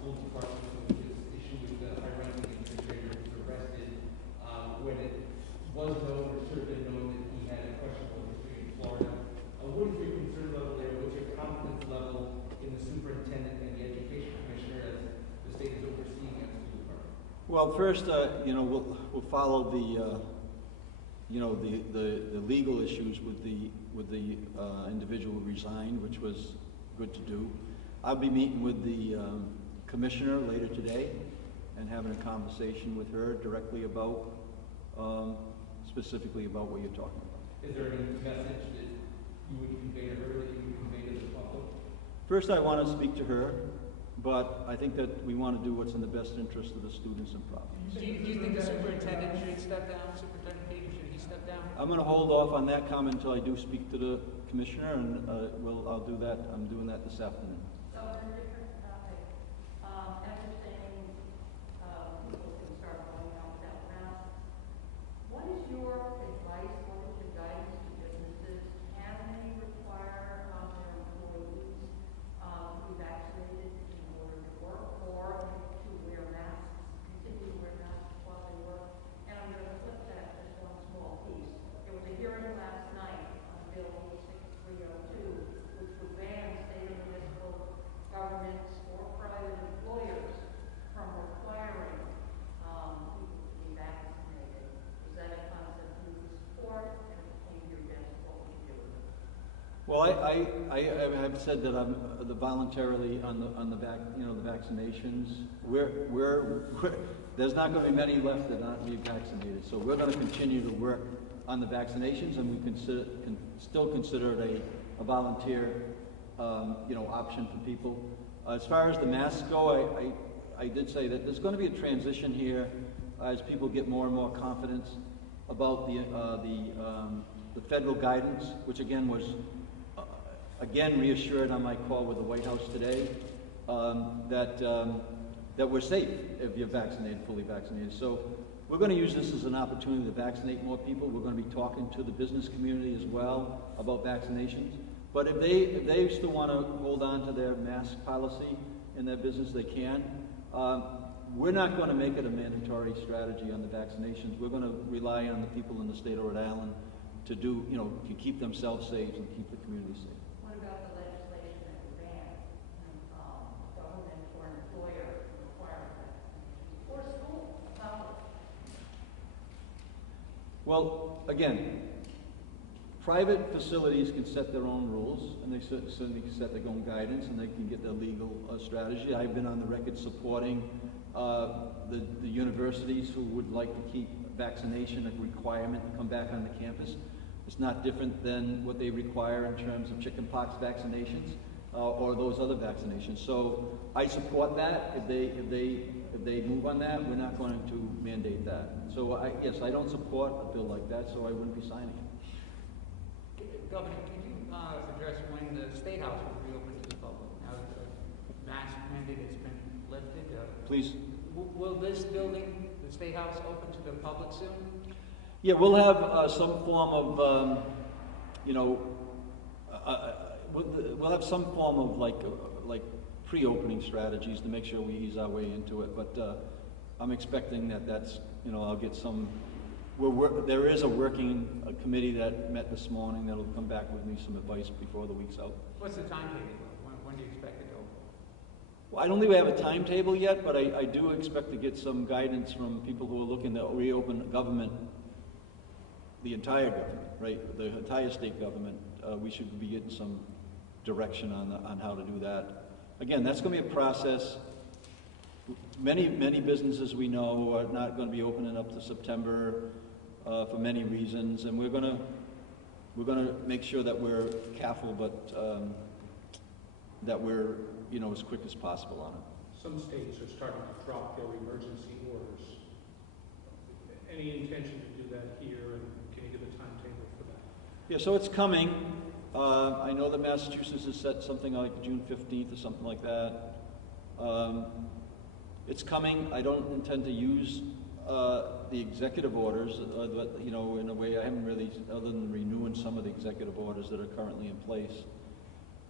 school department with this issue with the high-ranking administrator who was arrested when it was known or should have been known that he had a questionable history in Florida. What is your concern level there? What's your confidence level in the superintendent and the education commissioner as the state is overseeing that school department? Well, first, we'll follow the the legal issues with the individual who resigned, which was good to do. I'll be meeting with the commissioner later today and having a conversation with her directly about, specifically about what you're talking about. Is there any message that you would convey to her that you would convey to the public? First, I want to speak to her, but I think that we want to do what's in the best interest of the students in Providence. Do you think the superintendent should step down? Superintendent Peter, should he step down? I'm going to hold off on that comment until I do speak to the commissioner, and I'll do that. I'm doing that this afternoon. So on a different topic, after saying people can start going out without masks, what is your advice, what is your guidance to businesses? Can they require their employees to be vaccinated in order to work, or to wear masks, continue to wear masks while they work? And I'm going to flip that just one small piece. There was a hearing last night on Bill 6302, which would ban state and municipal governments or private employers from requiring people to be vaccinated. Is that a concept you would support, and if it came to your desk, what would you do with it? Well, I have said that I'm voluntarily on the vaccinations. There's not going to be many left that not be vaccinated, so we're going to continue to work on the vaccinations, and we can still consider it a volunteer option for people. As far as the masks go, I did say that there's going to be a transition here as people get more and more confidence about the federal guidance, which again was reassured on my call with the White House today, that we're safe if you're vaccinated, fully vaccinated. So we're going to use this as an opportunity to vaccinate more people. We're going to be talking to the business community as well about vaccinations. But if they still want to hold on to their mask policy in their business, they can. We're not going to make it a mandatory strategy on the vaccinations. We're going to rely on the people in the state of Rhode Island to do, to keep themselves safe and keep the community safe. What about the legislation that would ban government or an employer requiring vaccinations, or school, college? Well, again, private facilities can set their own rules, and they certainly can set their own guidance, and they can get their legal strategy. I've been on the record supporting the universities who would like to keep vaccination a requirement to come back on the campus. It's not different than what they require in terms of chickenpox vaccinations or those other vaccinations. So I support that. If they move on that, we're not going to mandate that. So yes, I don't support a bill like that, so I wouldn't be signing it. Governor, can you address when the State House will reopen to the public? Now that the mask mandate has been lifted. Please. Will this building, the State House, open to the public soon? Yeah, we'll have some form of, we'll have some form of like pre-opening strategies to make sure we ease our way into it. But I'm expecting that's, I'll get some. There is a working committee that met this morning that'll come back with me some advice before the week's out. What's the timetable? When do you expect it to open? Well, I don't think we have a timetable yet, but I do expect to get some guidance from people who are looking to reopen government, the entire government, right? The entire state government. We should be getting some direction on how to do that. Again, that's going to be a process. Many businesses we know are not going to be opening up to September for many reasons, and we're going to make sure that we're careful, but that we're as quick as possible on it. Some states are starting to drop their emergency orders. Any intention to do that here, and can you give a timetable for that? Yeah, so it's coming. I know that Massachusetts has set something like June 15th or something like that. It's coming. I don't intend to use the executive orders, but in a way I haven't really, other than renewing some of the executive orders that are currently in place.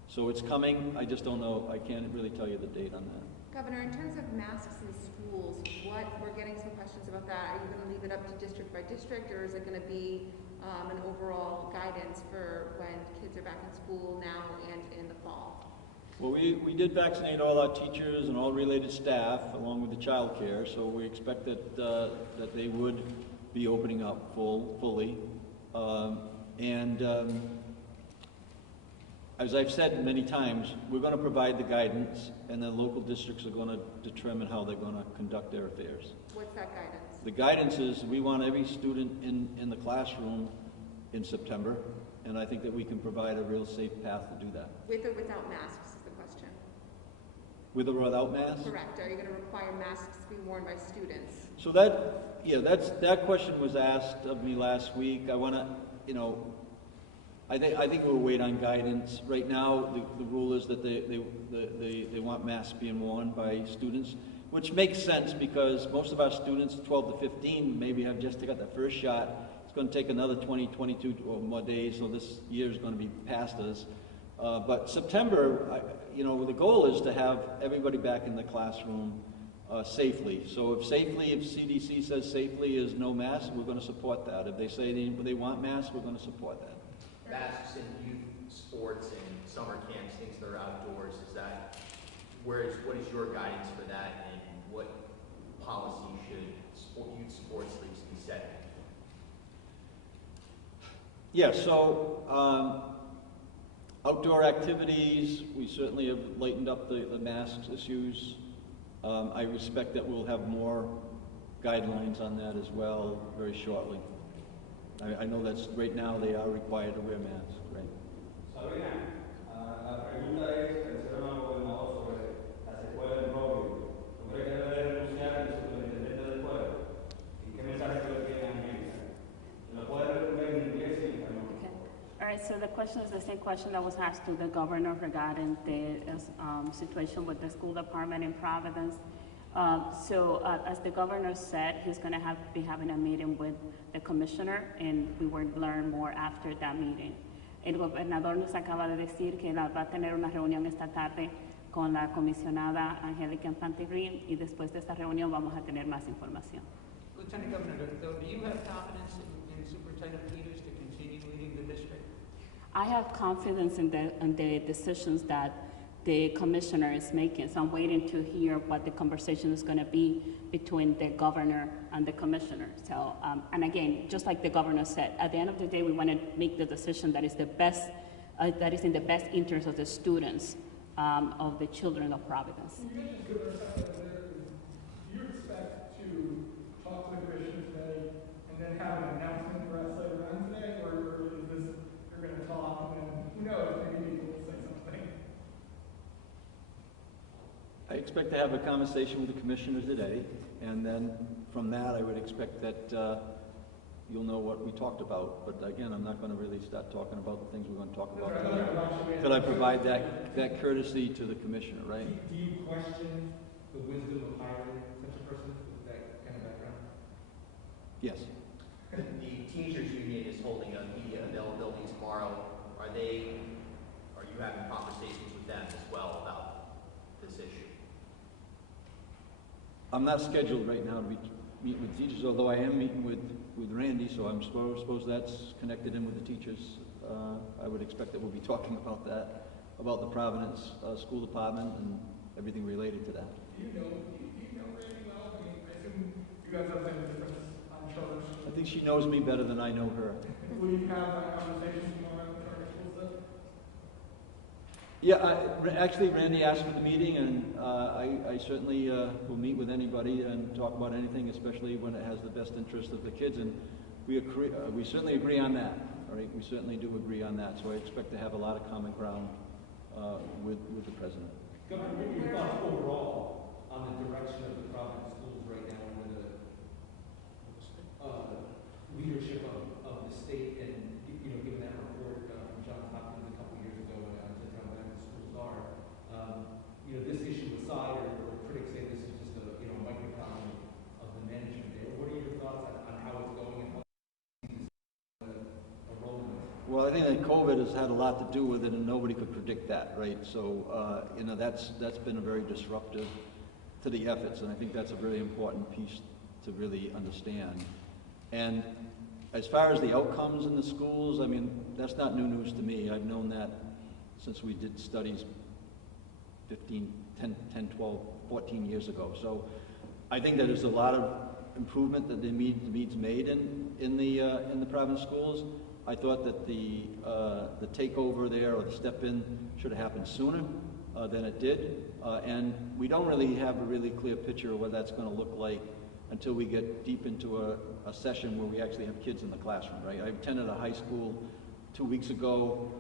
So it's coming. I just don't know. I can't really tell you the date on that. Governor, in terms of masks in schools, we're getting some questions about that. Are you going to leave it up to district by district, or is it going to be an overall guidance for when kids are back in school now and in the fall? Well, we did vaccinate all our teachers and all related staff, along with the child care, so we expect that that they would be opening up fully. As I've said many times, we're going to provide the guidance, and then local districts are going to determine how they're going to conduct their affairs. What's that guidance? The guidance is we want every student in the classroom in September, and I think that we can provide a real safe path to do that. With or without masks is the question. With or without masks? Correct. Are you going to require masks to be worn by students? So that question was asked of me last week. I want to, I think we'll wait on guidance. Right now, the rule is that they want masks being worn by students, which makes sense because most of our students, 12 to 15, maybe have just got their first shot. It's going to take another 20, 22 or more days, so this year is going to be past us. But September, the goal is to have everybody back in the classroom safely. So if CDC says safely is no mask, we're going to support that. If they say they want masks, we're going to support that. Masks in youth sports and summer camps, things that are outdoors, what is your guidance for that, and what policy should youth sports leagues be setting? Yeah, so outdoor activities, we certainly have lightened up the masks issues. I respect that we'll have more guidelines on that as well very shortly. I know that's right now they are required to wear masks, right? Sabina, la pregunta es, tercero al gobernador sobre las escuelas en Providence. ¿Tú crees que debe renunciar el superintendente del pueblo? ¿Y qué mensaje le tiene a América? ¿Lo puede responder en inglés y en español? Okay. All right, so the question is the same question that was asked to the governor regarding the situation with the school department in Providence. As the governor said, he's going to be having a meeting with the commissioner, and we will learn more after that meeting. El gobernador nos acaba de decir que va a tener una reunión esta tarde con la comisionada Angélica Infantil, y después de esta reunión vamos a tener más información. Lieutenant Governor, do you have confidence in Superintendent Peters to continue leading the district? I have confidence in the decisions that the commissioner is making, so I'm waiting to hear what the conversation is going to be between the governor and the commissioner. So, and again, just like the governor said, at the end of the day, we want to make the decision that is the best, that is in the best interest of the students, of the children of Providence. Can you just give us a second there? Do you expect to talk to the commissioner today and then have an announcement for us later on today, or is this you're going to talk and then who knows, maybe people will say something? I expect to have a conversation with the commissioner today, and then from that I would expect that you'll know what we talked about. But again, I'm not going to really start talking about the things we're going to talk about until I provide that courtesy to the commissioner, right? Do you question the wisdom of hiring such a person with that kind of background? Yes. The teachers union is holding a media availability tomorrow. Are you having conversations with them as well about this issue? I'm not scheduled right now to meet with teachers, although I am meeting with Randy, so I'm suppose that's connected in with the teachers. I would expect that we'll be talking about that, about the Providence School Department and everything related to that. Do you know Randy well? I mean, I assume you guys have been different on charge. I think she knows me better than I know her. Will you have that conversation tomorrow with our school stuff? Yeah, actually Randy asked for the meeting, and I certainly will meet with anybody and talk about anything, especially when it has the best interest of the kids, and we certainly agree on that. All right, we certainly do agree on that, so I expect to have a lot of common ground with the president. Governor, what are your thoughts overall on the direction of the Providence schools right now under the leadership of the state, and given that report from Johns Hopkins a couple years ago on just how bad the schools are, this issue aside, or critics say this is just a microcosm of the management there. What are your thoughts on how it's going and how a role in it? Well, I think that COVID has had a lot to do with it, and nobody could predict that, right? So, that's been a very disruptive. to the efforts, and I think that's a very important piece to really understand. And as far as the outcomes in the schools, I mean, that's not new news to me. I've known that since we did studies 10, 12, 14 years ago. So I think that there's a lot of improvement that needs made in the Providence schools. I thought that the takeover there, or the step in, should have happened sooner than it did. And we don't really have a really clear picture of what that's going to look like until we get deep into a session where we actually have kids in the classroom, right? I attended a high school 2 weeks ago,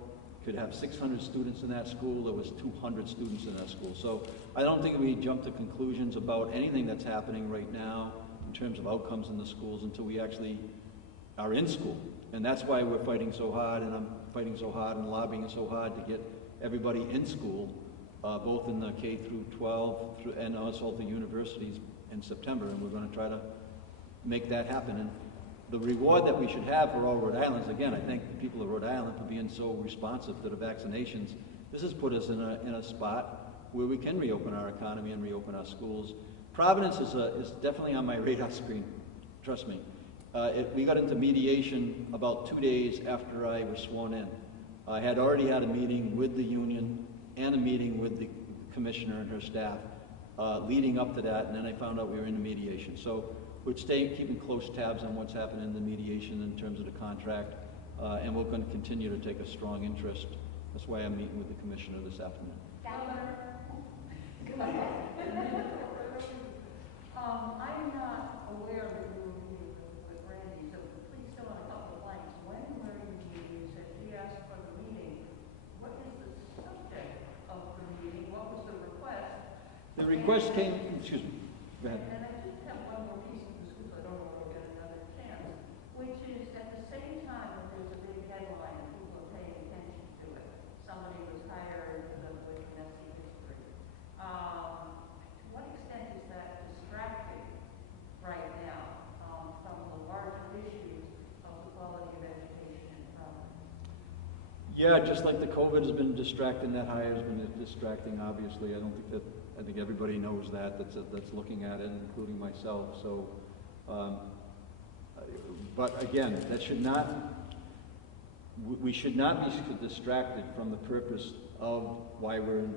could have 600 students in that school. There was 200 students in that school. So I don't think we jump to conclusions about anything that's happening right now in terms of outcomes in the schools until we actually are in school. And that's why we're fighting so hard, and I'm fighting so hard and lobbying so hard to get everybody in school, both in the K through 12 and also the universities in September, and we're going to try to make that happen. And the reward that we should have for all Rhode Islanders, again, I thank the people of Rhode Island for being so responsive to the vaccinations. This has put us in a spot where we can reopen our economy and reopen our schools. Providence is definitely on my radar screen, trust me. We got into mediation about 2 days after I was sworn in. I had already had a meeting with the union and a meeting with the commissioner and her staff leading up to that, and then I found out we were in the mediation. So we're keeping close tabs on what's happening in the mediation in terms of the contract, and we're going to continue to take a strong interest. That's why I'm meeting with the commissioner this afternoon. I'm not aware that you were meeting with Randy, so please fill in a couple of blanks. When were you meeting? You said he asked for the meeting. What is the subject of the meeting? What was the request? The request came, excuse me, go ahead. And I just have one more piece of this because I don't know if I'll get another chance, which is at the same time that there's a big headline and people are paying attention to it. Somebody was hired with messy history. To what extent is that distracting right now from the larger issues of the quality of education in Providence? Yeah, just like the COVID has been distracting, that hire has been distracting, obviously. I think everybody knows that's looking at it, including myself. So, but again, we should not be distracted from the purpose of why we're in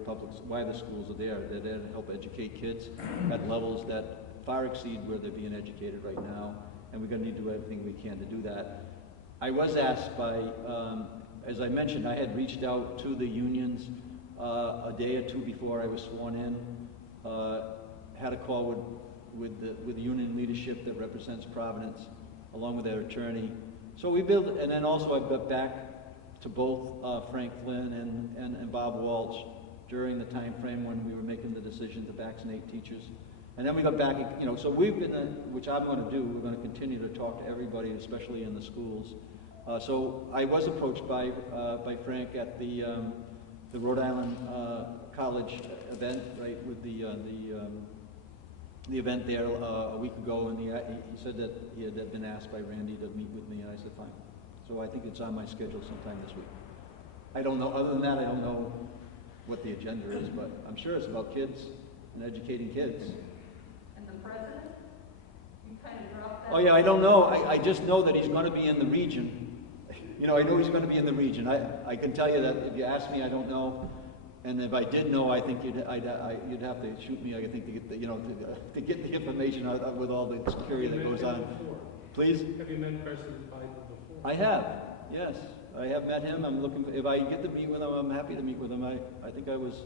why the schools are there. They're there to help educate kids at levels that far exceed where they're being educated right now, and we're going to need to do everything we can to do that. I was asked by, as I mentioned, I had reached out to the unions a day or two before I was sworn in, had a call with the union leadership that represents Providence, along with their attorney. So we built, and then also I got back to both Frank Flynn and Bob Walsh during the time frame when we were making the decision to vaccinate teachers. And then we got back, so we've been, which I'm going to do, we're going to continue to talk to everybody, especially in the schools. So I was approached by Frank at the Rhode Island College event, right, with the event there a week ago, and he said that he had been asked by Randy to meet with me, and I said, fine. So I think it's on my schedule sometime this week. I don't know, other than that, I don't know what the agenda is, but I'm sure it's about kids and educating kids. And the president? You kind of dropped that. Oh yeah, I don't know. I just know that he's going to be in the region. I know he's going to be in the region. I can tell you that if you ask me, I don't know. And if I did know, I think you'd have to shoot me. I think to get to get the information out with all the security that goes on. Please. Have you met President Biden before? I have. Yes, I have met him. I'm looking. If I get to meet with him, I'm happy to meet with him. I think I was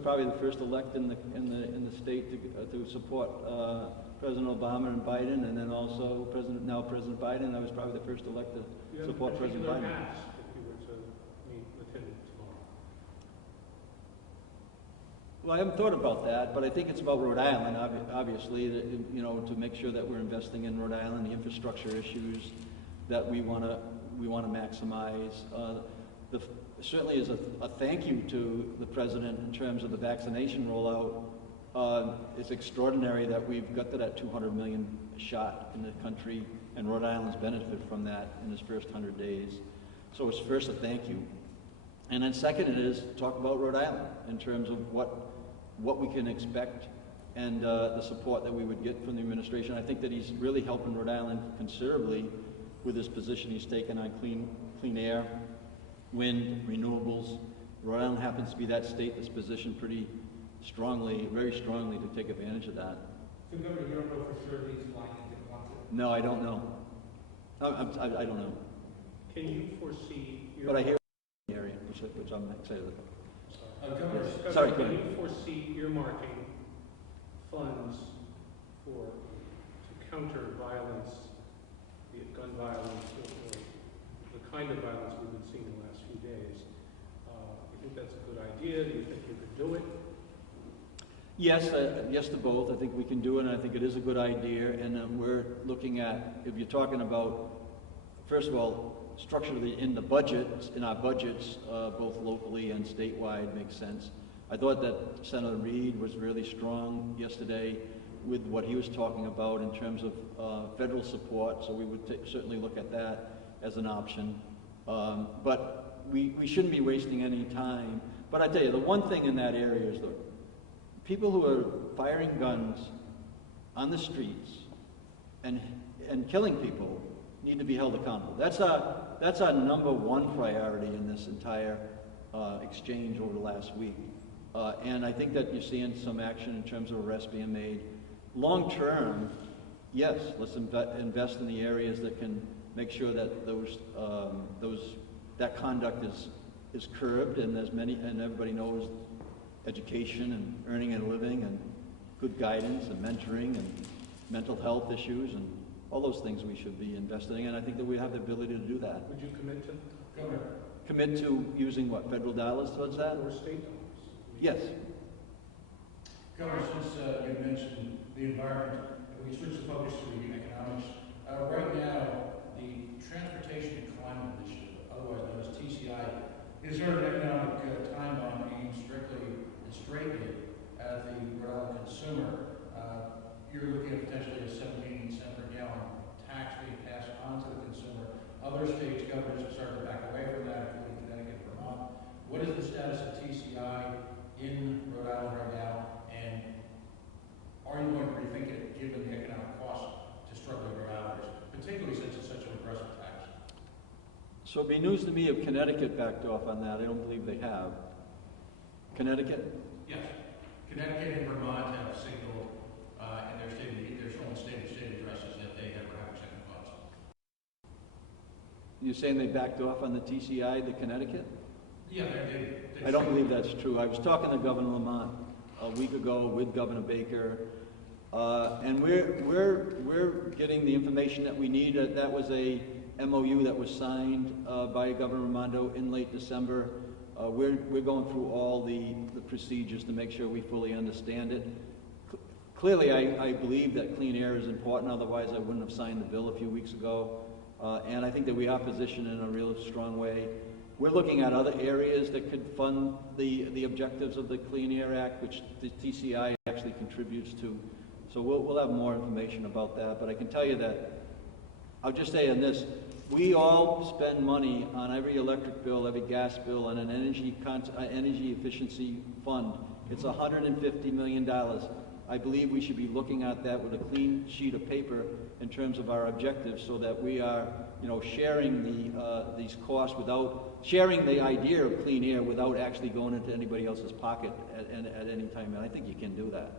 probably the first elect in the state to support President Obama and Biden, and then also President Biden. I was probably the first elect to support President Biden. Ask if you were to meet with him tomorrow. Well, I haven't thought about that, but I think it's about Rhode Island, obviously, to make sure that we're investing in Rhode Island, the infrastructure issues that we want to maximize. Certainly is a thank you to the president in terms of the vaccination rollout. It's extraordinary that we've got to that 200 million shot in the country, and Rhode Island's benefited from that in its first 100 days. So it's first a thank you. And then second it is talk about Rhode Island in terms of what we can expect and the support that we would get from the administration. I think that he's really helping Rhode Island considerably with his position he's taken on clean air, wind, renewables. Rhode Island happens to be that state that's positioned pretty strongly, very strongly, to take advantage of that. So Governor, you don't know for sure these flying into Quonset? No, I don't know. I don't know. Can you foresee your... But I hear the area, which I'm excited about. Governor, Sorry, go Can ahead. you foresee earmarking funds to counter violence, be it gun violence or the kind of violence we've been seeing in the last few days? You think that's a good idea? Do you think you could do it? Yes, yes to both. I think we can do it, and I think it is a good idea. And we're looking at, if you're talking about, first of all, structure in the budget, in our budgets, both locally and statewide, makes sense. I thought that Senator Reed was really strong yesterday with what he was talking about in terms of federal support, so we would certainly look at that as an option. But we shouldn't be wasting any time. But I tell you, the one thing in that area is the people who are firing guns on the streets and killing people need to be held accountable. That's our number one priority in this entire exchange over the last week. And I think that you're seeing some action in terms of arrests being made. Long term, yes, let's invest in the areas that can make sure that that conduct is curbed, and everybody knows education and earning a living and good guidance and mentoring and mental health issues and all those things we should be investing in, and I think that we have the ability to do that. Would you commit to? Governor, Commit to using what, federal dollars towards that? Or state dollars? Yes. Governor, since you mentioned the environment, if we switch the focus to the economics, right now, the Transportation and Climate Initiative, otherwise known as TCI, is there an economic time bomb aimed strictly and straightly at the Rhode Island consumer? You're looking at potentially a 17-cent per gallon tax being passed on to the consumer. Other states' governors have started to back away from that, including Connecticut and Vermont. What is the status of TCI in Rhode Island right now, and are you going to rethink it given the economic cost to struggling Rhode Islanders, particularly since it's such a regressive tax? So it'd be news to me if Connecticut backed off on that. I don't believe they have. Connecticut? Yes. Connecticut and Vermont have signaled in their own state addresses that they have perhaps second thoughts. You're saying they backed off on the TCI, the Connecticut? Yeah, they I don't believe that's true. I was talking to Governor Lamont a week ago with Governor Baker, and we're getting the information that we need. That was a MOU that was signed by Governor Raimondo in late December. We're going through all the procedures to make sure we fully understand it. Clearly, I believe that clean air is important, otherwise I wouldn't have signed the bill a few weeks ago. And I think that we are positioned in a real strong way. We're looking at other areas that could fund the objectives of the Clean Air Act, which the TCI actually contributes to. So we'll have more information about that. But I can tell you that, I'll just say on this, we all spend money on every electric bill, every gas bill, and an energy efficiency fund. It's $150 million. I believe we should be looking at that with a clean sheet of paper in terms of our objectives, so that we are, sharing these costs without sharing the idea of clean air without actually going into anybody else's pocket at any time. And I think you can do that.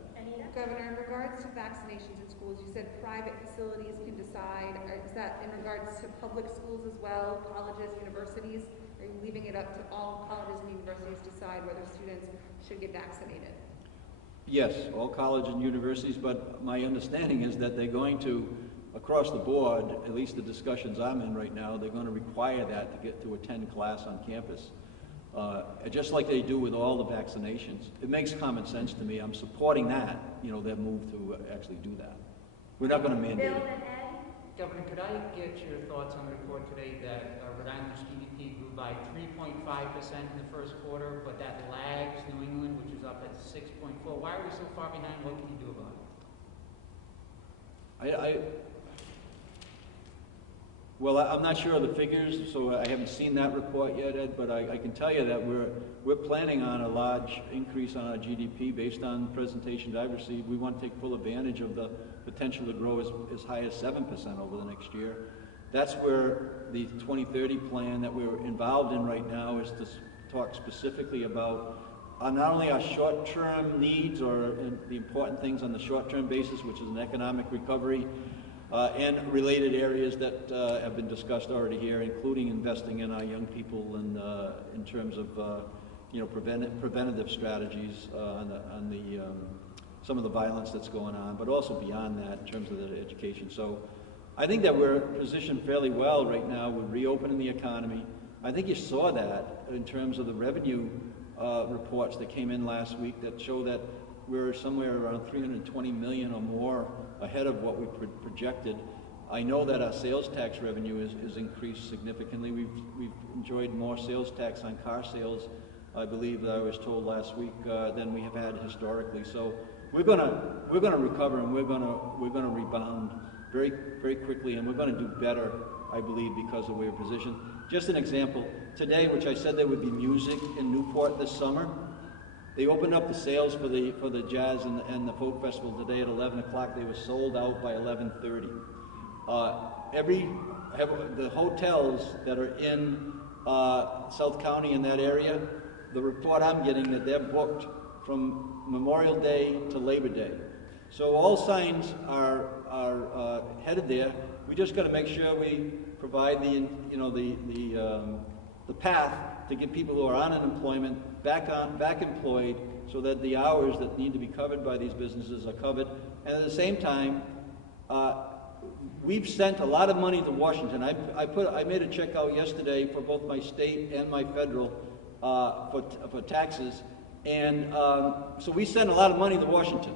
Governor, in regards to vaccinations in schools, you said private facilities can decide. Is that in regards to public schools as well, colleges, universities? Are you leaving it up to all colleges and universities to decide whether students should get vaccinated? Yes, all colleges and universities, but my understanding is that they're going to, across the board, at least the discussions I'm in right now, they're going to require that to get to attend class on campus. Just like they do with all the vaccinations. It makes common sense to me. I'm supporting that, their move to actually do that. We're not going to mandate it. Governor, could I get your thoughts on the report today that Rhode Island's GDP grew by 3.5% in the first quarter, but that lags New England, which is up at 6.4%. Why are we so far behind? What can you do about it? Well, I'm not sure of the figures, so I haven't seen that report yet, Ed, but I can tell you that we're planning on a large increase on our GDP based on presentations I've received. We want to take full advantage of the potential to grow as high as 7% over the next year. That's where the 2030 plan that we're involved in right now is to talk specifically about not only our short-term needs or the important things on the short-term basis, which is an economic recovery, and related areas that have been discussed already here, including investing in our young people and in terms of preventative strategies on some of the violence that's going on, but also beyond that in terms of the education. So I think that we're positioned fairly well right now with reopening the economy. I think you saw that in terms of the revenue reports that came in last week that show that we're somewhere around 320 million or more ahead of what we projected. I know that our sales tax revenue is increased significantly. We've enjoyed more sales tax on car sales, I believe, that I was told last week, than we have had historically. So we're gonna recover, and we're gonna rebound very, very quickly, and we're gonna do better, I believe, because of where we're positioned. Just an example, today, which I said there would be music in Newport this summer, they opened up the sales for the jazz and the folk festival today at 11 o'clock. They were sold out by 11:30. The hotels that are in South County in that area, the report I'm getting that they're booked from Memorial Day to Labor Day. So all signs are headed there. We just got to make sure we provide the path to get people who are on unemployment back employed, so that the hours that need to be covered by these businesses are covered. And at the same time, we've sent a lot of money to Washington. I made a check out yesterday for both my state and my federal for taxes, and so we sent a lot of money to Washington.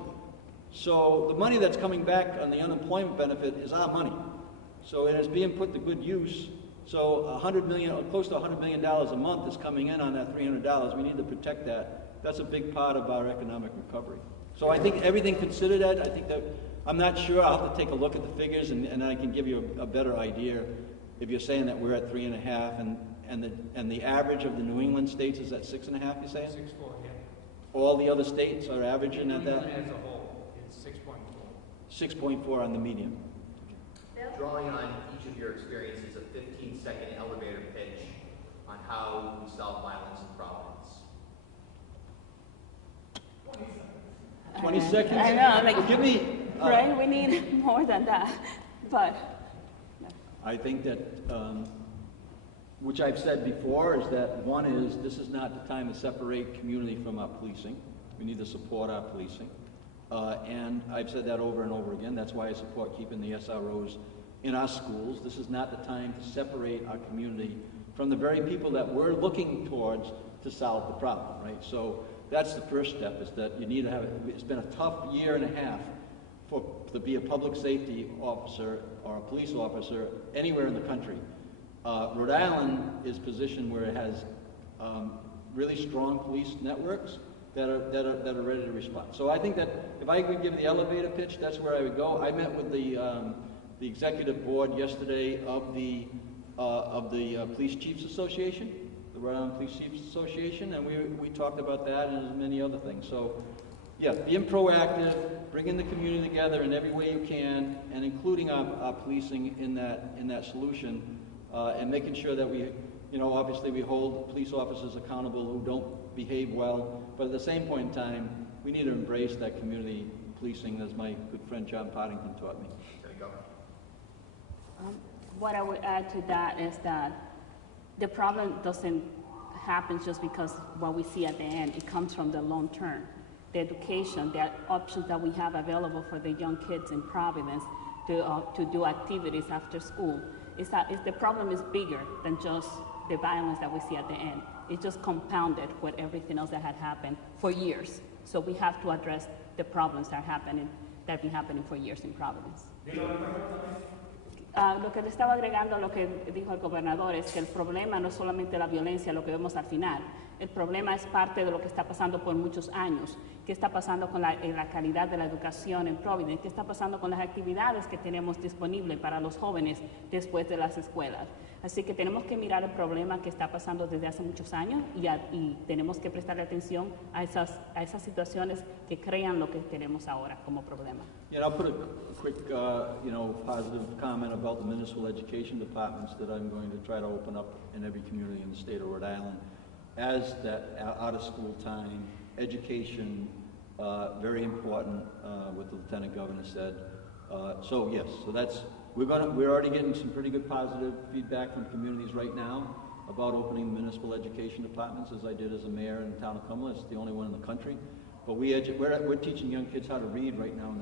So the money that's coming back on the unemployment benefit is our money. So it is being put to good use. So $100 million, or close to $100 million a month is coming in on that $300. We need to protect that. That's a big part of our economic recovery. So I think everything considered, Ed, I think that, I'm not sure, I'll have to take a look at the figures and I can give you a better idea if you're saying that we're at 3.5 and the average of the New England states is at 6.5, you're saying? 6.4, yeah. All the other states are averaging at that? New England as a whole, it's 6.4. 6.4 on the median. Drawing on each of your experiences, a 15-second elevator pitch on how we solve violence in Providence. 20 seconds? I know, like, Give me... right, we need more than that, but... I think that, which I've said before, is that one is, this is not the time to separate community from our policing. We need to support our policing. And I've said that over and over again. That's why I support keeping the SROs in our schools. This is not the time to separate our community from the very people that we're looking towards to solve the problem, right? So that's the first step, is that you need to have, it's been a tough year and a half to be a public safety officer or a police officer anywhere in the country. Rhode Island is positioned where it has really strong police networks that are ready to respond. So I think that if I could give the elevator pitch, that's where I would go. I met with the executive board yesterday of the Police Chiefs Association, the Rhode Island Police Chiefs Association, and we talked about that and many other things. So yeah, being proactive, bringing the community together in every way you can, and including our policing in that solution, and making sure that we, obviously we hold police officers accountable who don't behave well, but at the same point in time, we need to embrace that community policing, as my good friend John Pottington taught me. There you go. What I would add to that is that the problem doesn't happen just because what we see at the end. It comes from the long term. The education, the options that we have available for the young kids in Providence to do activities after school. The problem is bigger than just the violence that we see at the end. It's just compounded with everything else that had happened for years. So we have to address the problems that have been happening for years in Providence. Lo que le estaba agregando a lo que dijo el gobernador es que el problema no es solamente la violencia, lo que vemos al final, El problema es parte de lo que está pasando por muchos años. ¿Qué está pasando con la calidad de la educación en Providence? ¿Qué está pasando con las actividades que tenemos disponibles para los jóvenes después de las escuelas? Así que tenemos que mirar el problema que está pasando desde hace muchos años y tenemos que prestarle atención a esas situaciones que crean lo que tenemos ahora como problema. Yeah, I'll put a quick, positive comment about the municipal education departments that I'm going to try to open up in every community in the state of Rhode Island. As that out-of-school time, education, very important, what the Lieutenant Governor said. So yes, we're already getting some pretty good positive feedback from communities right now about opening municipal education departments, as I did as a mayor in the town of Cumberland. It's the only one in the country. But we're teaching young kids how to read right now in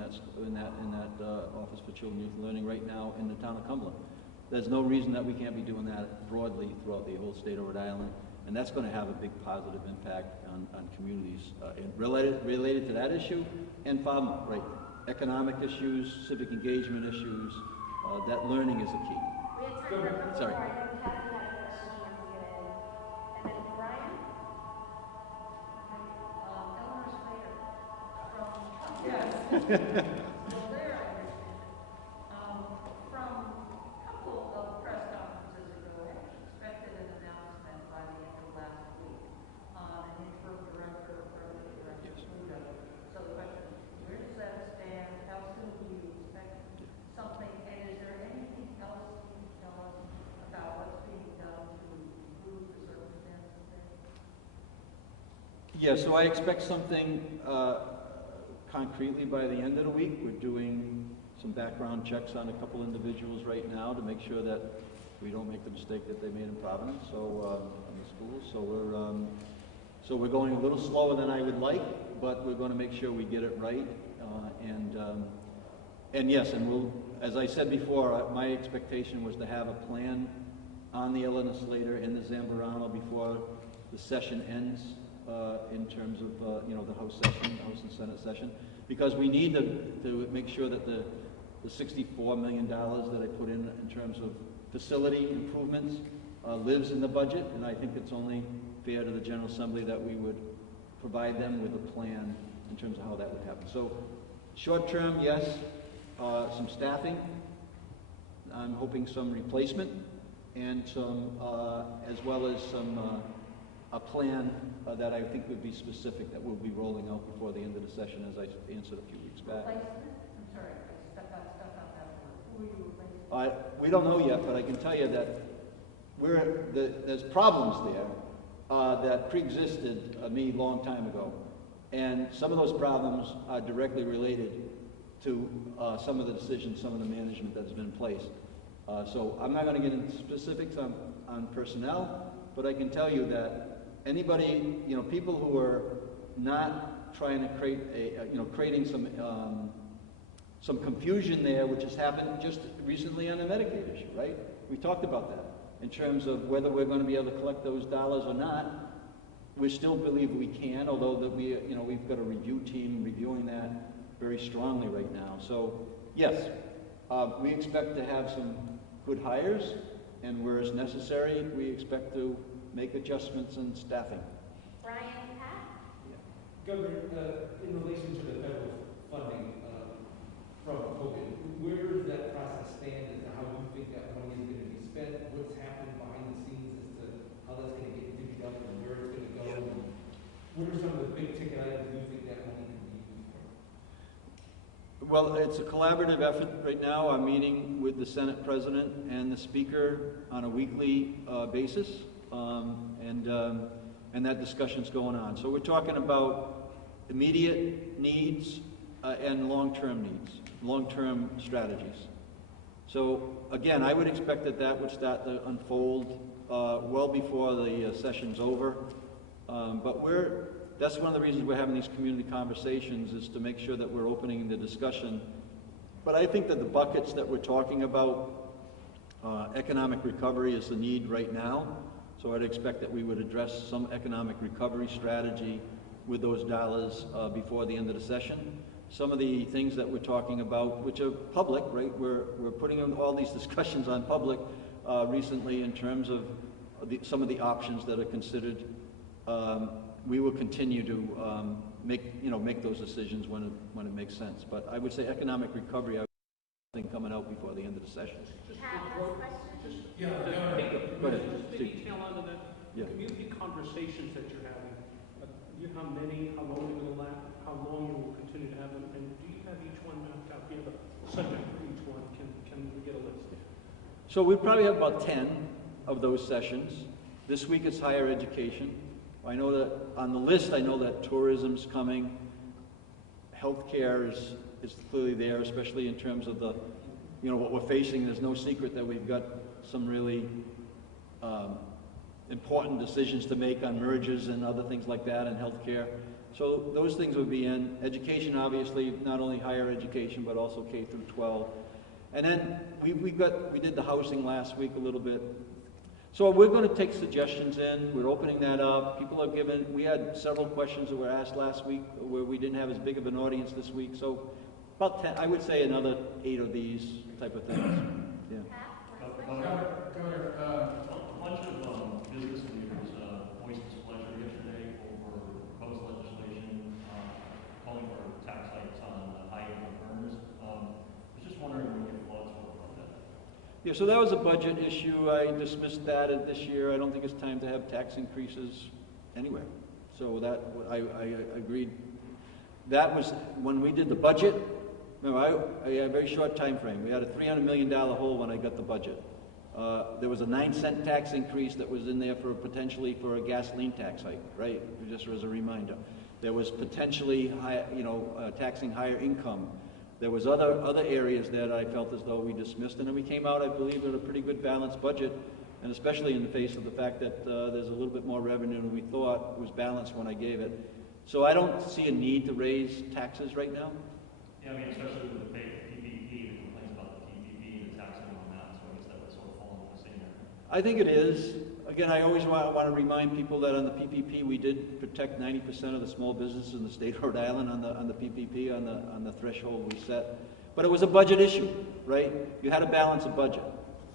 that Office for Children and Youth Learning right now in the town of Cumberland. There's no reason that we can't be doing that broadly throughout the whole state of Rhode Island. And that's going to have a big positive impact on communities related to that issue and far more, right? Economic issues, civic engagement issues, that learning is the key. We had time for a couple Sorry. more. I know Kathy had a question she wanted to get in. And then Brian? Eleanor Slater from... Yes. Well, there I understand. From a couple of press conferences ago, I expected an announcement by the end of last week on an interim director, or permanent director, whatever. So the question is, where does that stand? How soon do you expect something? And is there anything else you can tell us about what's being done to improve the circumstances there? Yeah, so I expect something concretely by the end of the week. We're doing some background checks on a couple individuals right now to make sure that we don't make the mistake that they made in Providence, on the schools. So we're going a little slower than I would like, but we're going to make sure we get it right. And yes, and we'll, as I said before, my expectation was to have a plan on the Eleanor Slater and the Zambrano before the session ends, in terms of, the House and Senate session, because we need to make sure that the $64 million that I put in terms of facility improvements lives in the budget, and I think it's only fair to the General Assembly that we would provide them with a plan in terms of how that would happen. So short term, yes, some staffing. I'm hoping some replacement and some, as well as some, a plan that I think would be specific that we'll be rolling out before the end of the session, as I answered a few weeks back. Replacement? I'm sorry, I stuck out that word. Who are you replacing? We don't know yet, but I can tell you that there's problems there that pre-existed me a long time ago. And some of those problems are directly related to some of the decisions, some of the management that's been in place. So I'm not going to get into specifics on personnel, but I can tell you that anybody, people who are not trying to create creating some confusion there, which has happened just recently on the Medicaid issue, right? We talked about that in terms of whether we're going to be able to collect those dollars or not. We still believe we can, although that we've got a review team reviewing that very strongly right now. So yes, we expect to have some good hires, and where it's necessary, we expect to make adjustments in staffing. Brian, Pat? Governor, in relation to the federal funding from COVID, where does that process stand as to how you think that money is going to be spent? What's happened behind the scenes as to how that's going to get divvied up and where it's going to go? And what are some of the big ticket items you think that money can be used for? Well, it's a collaborative effort right now. I'm meeting with the Senate President and the Speaker on a weekly basis, and that discussion's going on. So we're talking about immediate needs and long-term needs, long-term strategies. So again, I would expect that would start to unfold well before the session's over. But that's one of the reasons we're having these community conversations, is to make sure that we're opening the discussion. But I think that the buckets that we're talking about, economic recovery is the need right now. So I'd expect that we would address some economic recovery strategy with those dollars before the end of the session. Some of the things that we're talking about, which are public, right? We're putting in all these discussions on public recently in terms of some of the options that are considered we will continue to make those decisions when it makes sense. But I would say economic recovery, I think coming out before the end of the session. Yeah, Go ahead. Just maybe tail onto that. Yeah. Community conversations that you're having. Do you know how many, how long you're going to last, how long you will continue to have them, and do you have each one mapped out? Do you have a subject for each one? Can we get a list? So we probably have about 10 of those sessions. This week it's higher education. I know that on the list, I know that tourism's coming. Healthcare is clearly there, especially in terms of the, what we're facing. There's no secret that we've got some really important decisions to make on mergers and other things like that in healthcare. So those things would be in. Education, obviously, not only higher education, but also K through 12. And then we did the housing last week a little bit. So we're going to take suggestions in. We're opening that up. People are given, we had several questions that were asked last week where we didn't have as big of an audience this week. So about 10, I would say another 8 of these type of things. Yeah. Governor, a bunch of business leaders voiced displeasure yesterday over proposed legislation calling for tax hikes on high-income earners. I was just wondering what your thoughts were about that. Yeah, so that was a budget issue. I dismissed that this year. I don't think it's time to have tax increases anywhere. So that, I agreed. That was, when we did the budget, remember, I had a very short time frame. We had a $300 million hole when I got the budget. There was a 9-cent tax increase that was in there for potentially for a gasoline tax hike, right? Just as a reminder. There was potentially taxing higher income. There was other areas that I felt as though we dismissed, and then we came out, I believe, with a pretty good balanced budget, and especially in the face of the fact that there's a little bit more revenue than we thought was balanced when I gave it. So I don't see a need to raise taxes right now. Yeah, I mean, especially with the PPP, the complaints about the PPP and the taxing on that, so I guess that would sort of fall into the same area. I think it is. Again, I always want to remind people that on the PPP, we did protect 90% of the small businesses in the state of Rhode Island on the PPP, on the threshold we set. But it was a budget issue, right? You had to balance a budget.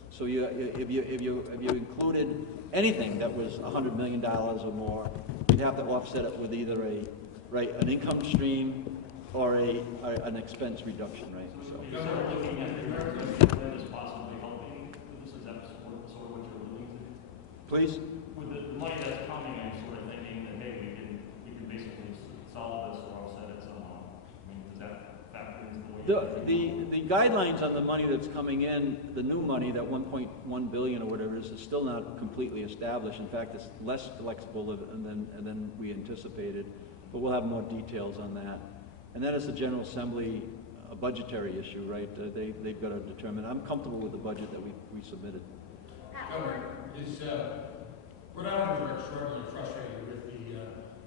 So if you included anything that was $100 million or more, you'd have to offset it with either an income stream or an expense reduction, right? So. You started looking at the as possibly helping with this. Is that sort of what you're alluding to? Please? With the money that's coming, I'm sort of thinking that, hey, we can basically solve this or offset it somehow. I mean, does that factor into the way The guidelines on the money that's coming in, the new money, that 1.1 billion or whatever it is still not completely established. In fact, it's less flexible than we anticipated. But we'll have more details on that. And that is the General Assembly a budgetary issue, right? They've got to determine. I'm comfortable with the budget that we submitted. Governor, Rhode Islanders are extraordinarily frustrated with the,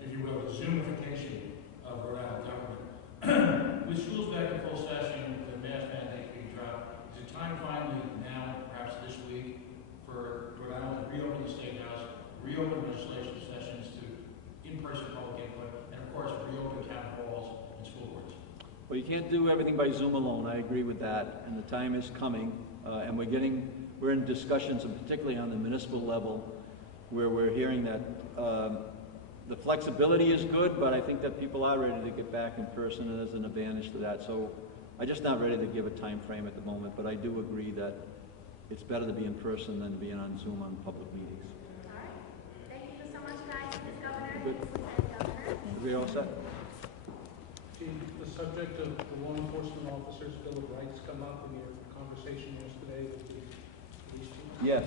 if you will, the Zoomification of Rhode Island government. With schools back in full session, the mask mandate being dropped, is it time finally now, perhaps this week, for Rhode Island to reopen the State House, reopen legislation sessions to in-person public input, and of course, reopen town halls and school boards? Well, you can't do everything by Zoom alone. I agree with that, and the time is coming, and we're in discussions, and particularly on the municipal level, where we're hearing that the flexibility is good, but I think that people are ready to get back in person, and there's an advantage to that. So I'm just not ready to give a time frame at the moment, but I do agree that it's better to be in person than being on Zoom on public meetings. All right. Thank you so much, guys. Ms. Governor, Good. Ms. Lieutenant Governor. Are we all set? The subject of the law enforcement officers' Bill of Rights come up in your conversation yesterday with the police chief? Yes.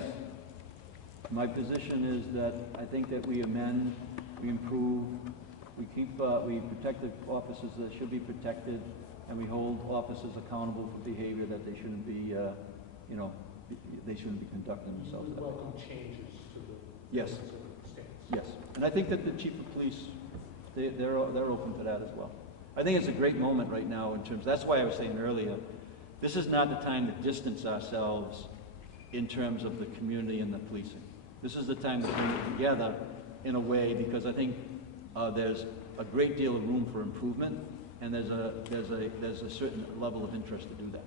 My position is that I think that we amend, we improve, we protect the officers that should be protected, and we hold officers accountable for behavior that they shouldn't be, they shouldn't be conducting themselves You that way. welcome changes to the Yes. stance. Yes. And I think that the chief of police, they're open to that as well. I think it's a great moment right now in terms, that's why I was saying earlier, this is not the time to distance ourselves in terms of the community and the policing. This is the time to bring it together in a way, because I think there's a great deal of room for improvement, and there's a certain level of interest to do that.